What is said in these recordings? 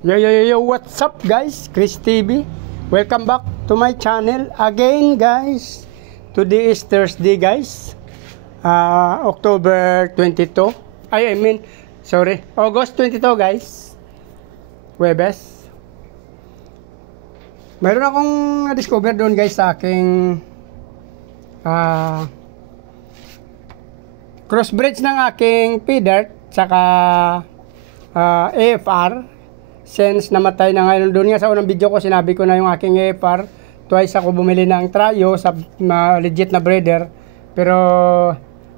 Yo, what's up guys? Chris TV. Welcome back to my channel again guys. Today is Thursday guys. October 22. August 22 guys. Webes. Mayroon akong na-discover doon guys sa aking crossbreeds ng aking P-Dirt saka AFR. Since namatay na ngayon doon nga sa unang video ko, sinabi ko na yung aking AFR. Twice ako bumili ng Trio sa legit na breeder. Pero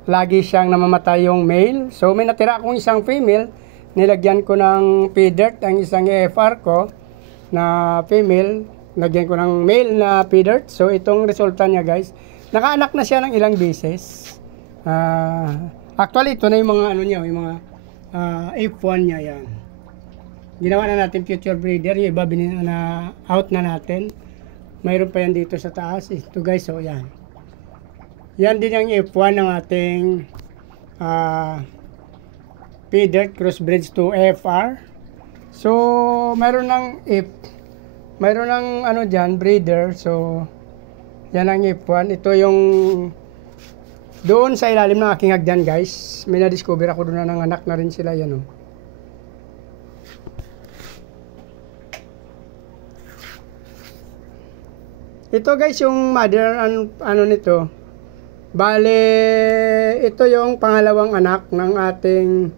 lagi siyang namamatay yung male. So may natira akong isang female. Nilagyan ko ng P-Dirt ang isang AFR ko na female. Lagyan ko ng male na P-Dirt. So itong resulta niya guys. Nakaanak na siya ng ilang beses. Actually ito na yung mga ano niya, yung mga F1 niya yan. Ginawa na natin future breeder, yung iba na out na natin. Mayroon pa yan dito sa taas. Ito guys, so yan. Yan din ang F1 ng ating P-Dirt crossbreeds to AFR. So, mayroon ng ano dyan, breeder. So, yan ang F1. Ito yung doon sa ilalim ng aking hagdan guys. May na-discover ako doon na nanganak na rin sila yan oh. Ito guys yung mother ano nito. Bale ito yung pangalawang anak ng ating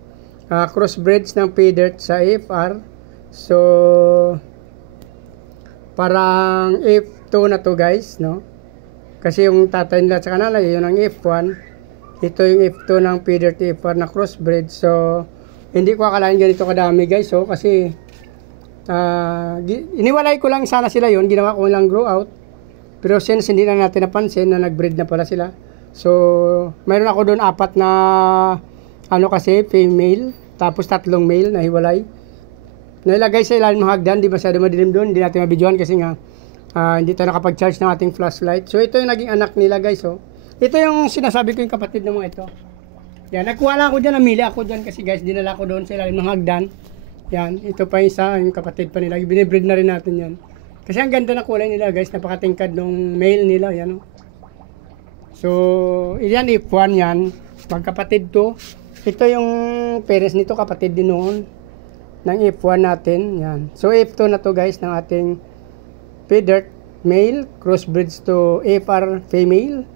crossbreeds ng P-Dirt sa AFR. So parang F2 na to guys, no? Kasi yung tatay nila sa nanay yun ang F1. Ito yung F2 ng P-Dirt AFR na crossbreed. So hindi ko akalain ganito kadami guys, so kasi iniwalay ko lang sana sila yun, ginawa ko lang grow out. Pero since hindi na natin napansin na nag-breed na pala sila. So, mayroon ako doon 4 na ano kasi, female. Tapos 3 male na hiwalay. Nailagay sa ilalim ng hagdan. Di masyado madilim doon. Hindi natin mabidyoan kasi nga hindi tayo nakapag-charge ng ating flashlight. So, ito yung naging anak nila guys. Oh. Ito yung sinasabi ko yung kapatid ng mga ito. Yan, nagkuha lang ako dyan. Namili ako dyan kasi guys, dinala ko doon sa ilalim ng hagdan. Yan, ito pa yung isa, yung kapatid pa nila. Binibreed na rin natin yan. Kasi ang ganda na kulay nila guys, napakatingkad ng male nila, yan o. So, yan F1 yan, magkapatid to. Ito yung parents nito, kapatid din noon, ng F1 natin, yan. So, F2 na to guys, ng ating P-Dirt male, crossbreeds to AFR female.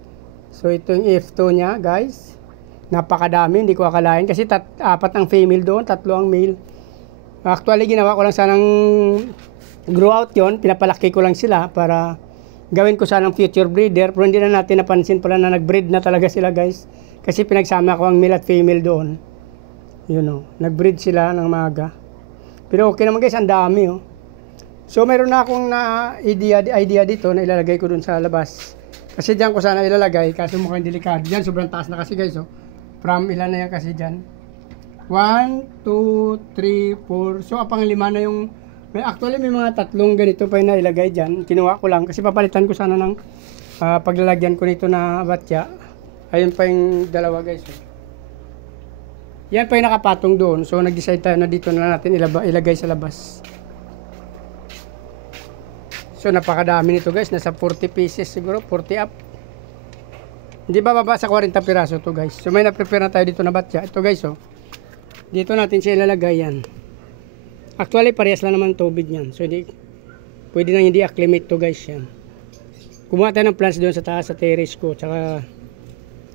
So, ito yung F2 niya guys. Napakadami, hindi ko akalain, kasi 4 ang female doon, 3 ang male. Actually, ginawa ko lang sanang grow out yon, pinapalaki ko lang sila para gawin ko sanang future breeder, pero hindi na natin napansin pala na nag-breed na talaga sila guys, kasi pinagsama ko ang male at female doon, you know, nag-breed sila ng maga. Pero okay naman guys, ang dami oh. So mayroon na akong idea dito na ilalagay ko doon sa labas, kasi dyan ko sana ilalagay, kasi mukhang delikado dyan, sobrang taas na kasi guys oh. From ilan na yan kasi dyan, 1, 2, 3, 4, so apang 5 na yung actually may mga 3 ganito pa yung nailagay dyan. Kinuha ko lang kasi papalitan ko sana ng paglalagyan ko nito na batya. Ayun pa yung dalawa guys. Yan pa yung nakapatong doon. So nag-decide tayo na dito na natin ilagay sa labas. So napakadami nito guys. Nasa 40 pieces siguro. 40 up. Hindi ba baba sa 40 piraso to guys. So may na-prepare na tayo dito na batya. Ito guys oh. Dito natin siya ilalagay yan. Actually, parehas lang naman tubig niyan. So, pwede nang hindi acclimate to guys yan. Kumuha tayo ng plants doon sa taas sa terrace ko. Tsaka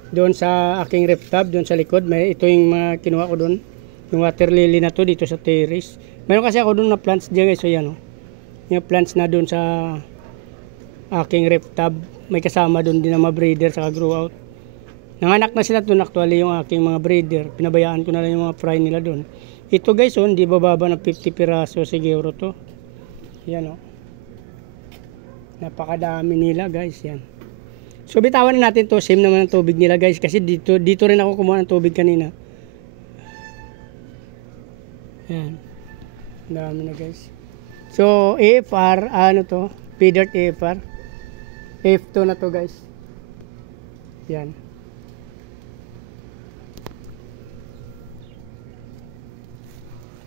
doon sa aking ref tub, doon sa likod. Ito yung mga kinuha ko doon. Yung water lily na to dito sa terrace. Meron kasi ako doon na plants dyan guys. So, yan o. Yung plants na doon sa aking ref tub. May kasama doon din na mga breeder saka grow out. Nanganak na sila doon actually yung aking mga breeder. Pinabayaan ko na lang yung mga fry nila doon. Ito guys, oh, hindi bababa ng 50 piraso siguro to. Yan oh. Napakadami nila guys, yan. So bitawan na natin to, same naman ang tubig nila guys, kasi dito rin ako kumuha ng tubig kanina. Yan. Dami na guys. So AFR, ano to? P-Dirt AFR. F2 na to guys. Yan.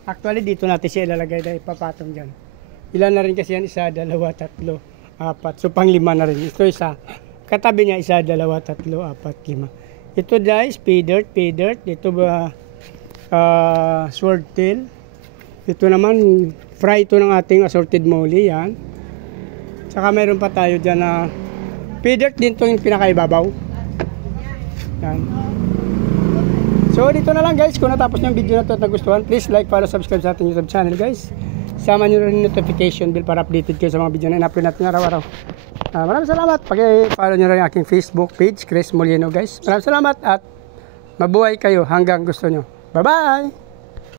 Actually, dito natin siya ilalagay dahil ipapatong dyan. Ilan na rin kasi yan? Isa, dalawa, tatlo, apat. So, pang lima na rin. Ito isa. Katabi niya, isa, dalawa, tatlo, apat, lima. Ito guys, pay dirt, pay dirt. Ito ba, sword tail. Ito naman, fry ito ng ating assorted molly. Yan. Saka mayroon pa tayo dyan na pay dirt din ito yung pinakaibabaw. Yan. So, dito na lang guys. Kung natapos niyo yung video na ito at nagustuhan, please like, follow, subscribe sa ating YouTube channel guys. Sama nyo rin yung notification bell para updated kayo sa mga video na in-upload natin araw-araw. Maraming salamat. Pag-follow nyo rin yung aking Facebook page, Chris Molino guys. Maraming salamat at mabuhay kayo hanggang gusto nyo. Bye-bye!